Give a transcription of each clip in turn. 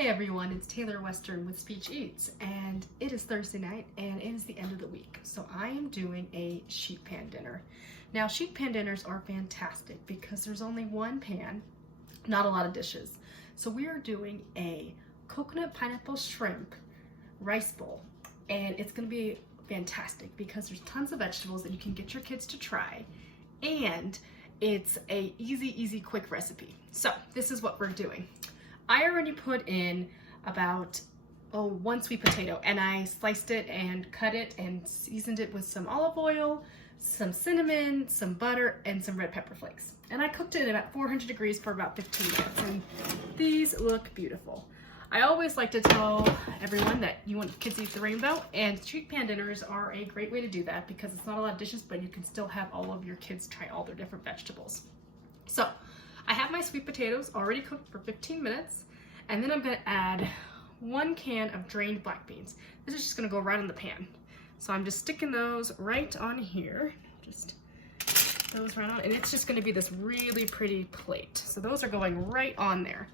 Hey everyone, it's Taylor Western with Speech Eats, and it is Thursday night and it is the end of the week. So I am doing a sheet pan dinner. Now sheet pan dinners are fantastic because there's only one pan, not a lot of dishes. So we are doing a coconut pineapple shrimp rice bowl, and it's gonna be fantastic because there's tons of vegetables that you can get your kids to try, and it's a easy, quick recipe. So this is what we're doing. I already put in about one sweet potato, and I sliced it and cut it and seasoned it with some olive oil, some cinnamon, some butter, and some red pepper flakes. And I cooked it at about 400 degrees for about 15 minutes, and these look beautiful. I always like to tell everyone that you want kids to eat the rainbow, and sheet pan dinners are a great way to do that because it's not a lot of dishes, but you can still have all of your kids try all their different vegetables. So I have my sweet potatoes already cooked for 15 minutes, and then I'm gonna add 1 can of drained black beans. This is just gonna go right in the pan. So I'm just sticking those right on here, just those right on, and it's just gonna be this really pretty plate. So those are going right on there.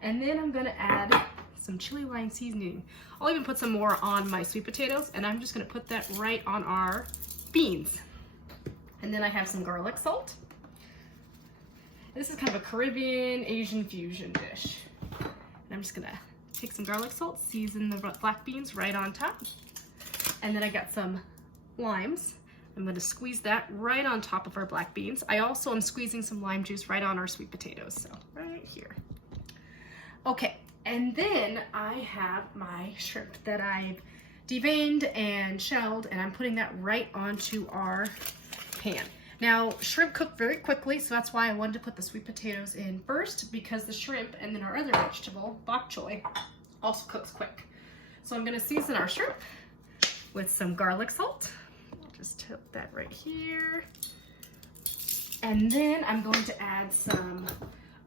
And then I'm gonna add some chili lime seasoning. I'll even put some more on my sweet potatoes, and I'm just gonna put that right on our beans. And then I have some garlic salt. This is kind of a Caribbean Asian fusion dish. And I'm just gonna take some garlic salt, season the black beans right on top. And then I got some limes. I'm gonna squeeze that right on top of our black beans. I also am squeezing some lime juice right on our sweet potatoes, so right here. Okay, and then I have my shrimp that I've deveined and shelled, and I'm putting that right onto our pan. Now, shrimp cook very quickly, so that's why I wanted to put the sweet potatoes in first, because the shrimp and then our other vegetable, bok choy, also cooks quick. So I'm gonna season our shrimp with some garlic salt. I'll just tilt that right here. And then I'm going to add some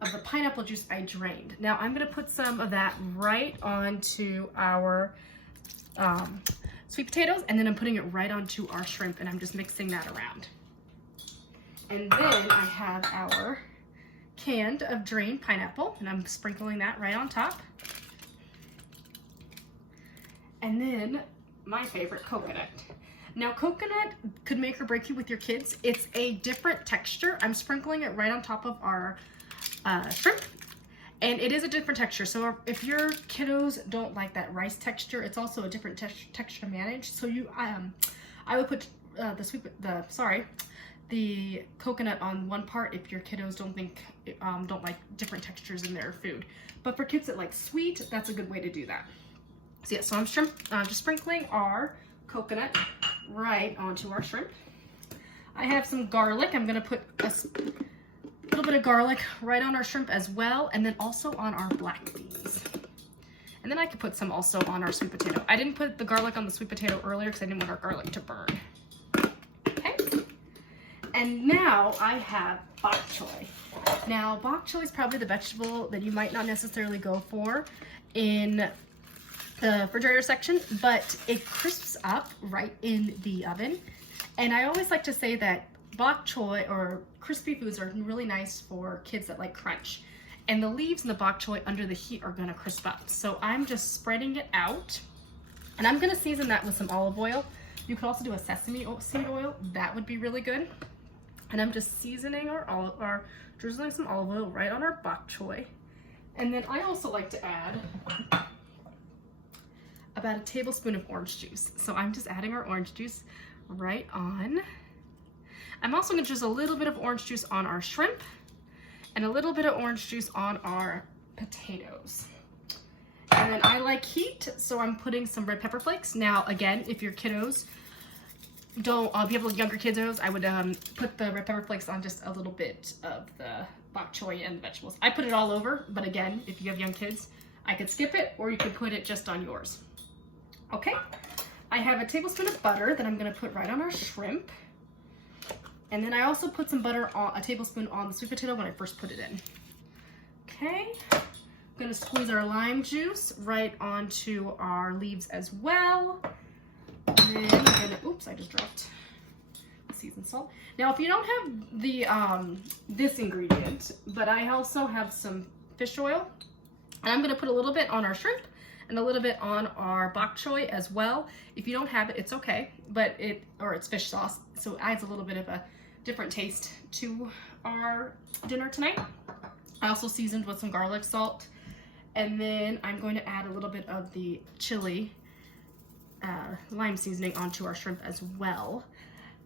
of the pineapple juice I drained. Now I'm gonna put some of that right onto our sweet potatoes, and then I'm putting it right onto our shrimp, and I'm just mixing that around. And then I have our can of drained pineapple, and I'm sprinkling that right on top. And then my favorite, coconut. Now coconut could make or break you with your kids. It's a different texture. I'm sprinkling it right on top of our shrimp, and it is a different texture. So if your kiddos don't like that rice texture, it's also a different texture to manage. So I would put the coconut on one part if your kiddos don't like different textures in their food. But for kids that like sweet, that's a good way to do that. So yeah, so I'm just sprinkling our coconut right onto our shrimp. I have some garlic. I'm gonna put a little bit of garlic right on our shrimp as well, and then also on our black beans. And then I could put some also on our sweet potato. I didn't put the garlic on the sweet potato earlier because I didn't want our garlic to burn. Okay. And now I have bok choy. Now bok choy is probably the vegetable that you might not necessarily go for in the refrigerator section, but it crisps up right in the oven. And I always like to say that bok choy or crispy foods are really nice for kids that like crunch. And the leaves in the bok choy under the heat are gonna crisp up. So I'm just spreading it out, and I'm gonna season that with some olive oil. You could also do a sesame seed oil. That would be really good. And I'm just seasoning drizzling some olive oil right on our bok choy. And then I also like to add about a tablespoon of orange juice. So I'm just adding our orange juice right on. I'm also gonna drizzle a little bit of orange juice on our shrimp and a little bit of orange juice on our potatoes. And then I like heat, so I'm putting some red pepper flakes. Now, again, if your kiddos don't, if you have younger kiddos, I would put the red pepper flakes on just a little bit of the bok choy and the vegetables. I put it all over, but again, if you have young kids, I could skip it, or you could put it just on yours. Okay, I have a tablespoon of butter that I'm gonna put right on our shrimp. And then I also put some butter, a tablespoon on the sweet potato when I first put it in. Okay, I'm gonna squeeze our lime juice right onto our leaves as well. And then I'm gonna, oops, I just dropped seasoned salt. Now, if you don't have the this ingredient, but I also have some fish oil, And I'm gonna put a little bit on our shrimp and a little bit on our bok choy as well. If you don't have it, it's okay, but it's fish sauce, so it adds a little bit of a different taste to our dinner tonight. I also seasoned with some garlic salt, and then I'm going to add a little bit of the chili lime seasoning onto our shrimp as well.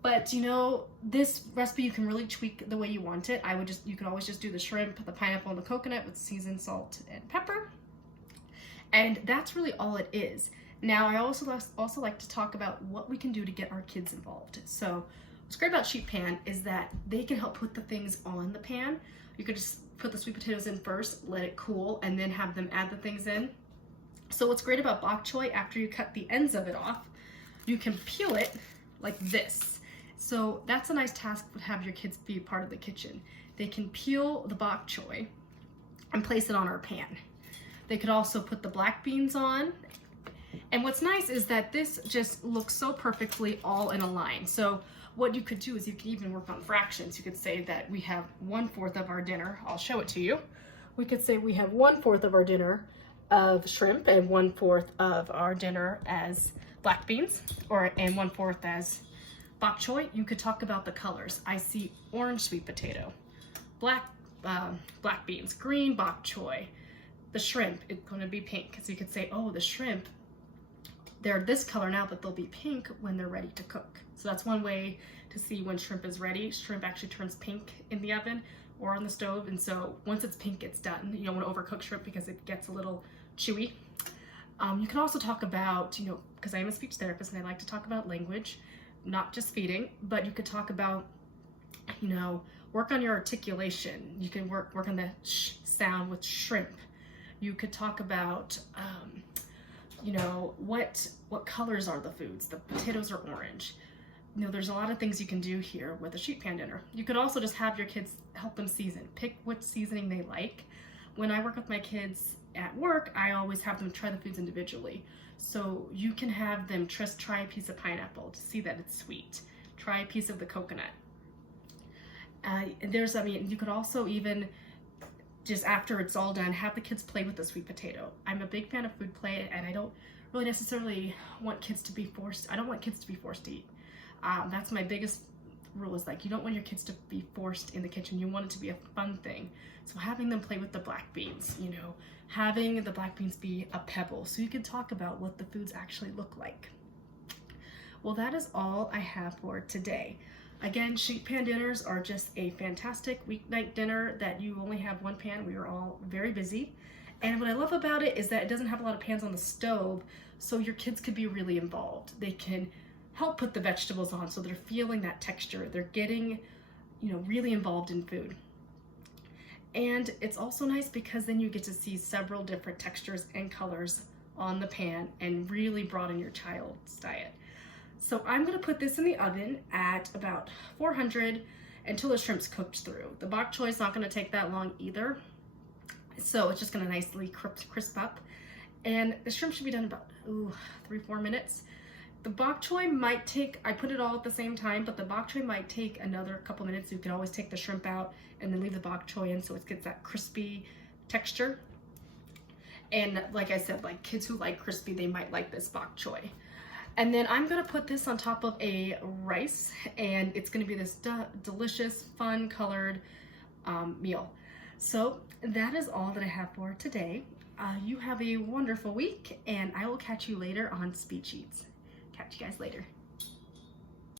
But you know, this recipe you can really tweak the way you want it. You could always just do the shrimp, the pineapple, and the coconut with seasoned salt and pepper. And that's really all it is. Now, I also like to talk about what we can do to get our kids involved. So what's great about sheet pan is that they can help put the things on the pan. You could just put the sweet potatoes in first, let it cool, and then have them add the things in. So what's great about bok choy, after you cut the ends of it off, you can peel it like this. So that's a nice task to have your kids be part of the kitchen. They can peel the bok choy and place it on our pan. They could also put the black beans on. And what's nice is that this just looks so perfectly all in a line. So what you could do is you could even work on fractions. You could say that we have 1/4 of our dinner. I'll show it to you. We could say we have 1/4 of our dinner of shrimp and 1/4 of our dinner as black beans, and 1/4 as bok choy. You could talk about the colors. I see orange sweet potato, black beans, green bok choy. The shrimp, it's going to be pink. So you could say, oh, the shrimp, they're this color now, but they'll be pink when they're ready to cook. So that's one way to see when shrimp is ready. Shrimp actually turns pink in the oven or on the stove. And so once it's pink, it's done. You don't want to overcook shrimp because it gets a little chewy. You can also talk about, because I am a speech therapist and I like to talk about language, not just feeding, but you could talk about, work on your articulation. You can work on the sh sound with shrimp. You could talk about, what colors are the foods? The potatoes are orange. There's a lot of things you can do here with a sheet pan dinner. You could also just have your kids help them season. Pick what seasoning they like. When I work with my kids at work, I always have them try the foods individually. So you can have them just try a piece of pineapple to see that it's sweet. Try a piece of the coconut. You could also even, just after it's all done, have the kids play with the sweet potato. I'm a big fan of food play, and I don't really necessarily want kids to be forced. I don't want kids to be forced to eat. That's my biggest rule, is like, you don't want your kids to be forced in the kitchen. You want it to be a fun thing. So having them play with the black beans, having the black beans be a pebble, so you can talk about what the foods actually look like. Well, that is all I have for today. Again, sheet pan dinners are just a fantastic weeknight dinner that you only have one pan. We are all very busy. And what I love about it is that it doesn't have a lot of pans on the stove, so your kids could be really involved. They can help put the vegetables on so they're feeling that texture. They're getting, really involved in food. And it's also nice because then you get to see several different textures and colors on the pan and really broaden your child's diet. So I'm going to put this in the oven at about 400 until the shrimp's cooked through. The bok choy is not going to take that long either. So it's just going to nicely crisp up. And the shrimp should be done about 3-4 minutes. The bok choy might take, I put it all at the same time, but the bok choy might take another couple minutes. You can always take the shrimp out and then leave the bok choy in so it gets that crispy texture. And like I said, like kids who like crispy, they might like this bok choy. And then I'm gonna put this on top of a rice, and it's gonna be this delicious, fun colored meal. So that is all that I have for today. You have a wonderful week, and I will catch you later on Speech Eats. Catch you guys later.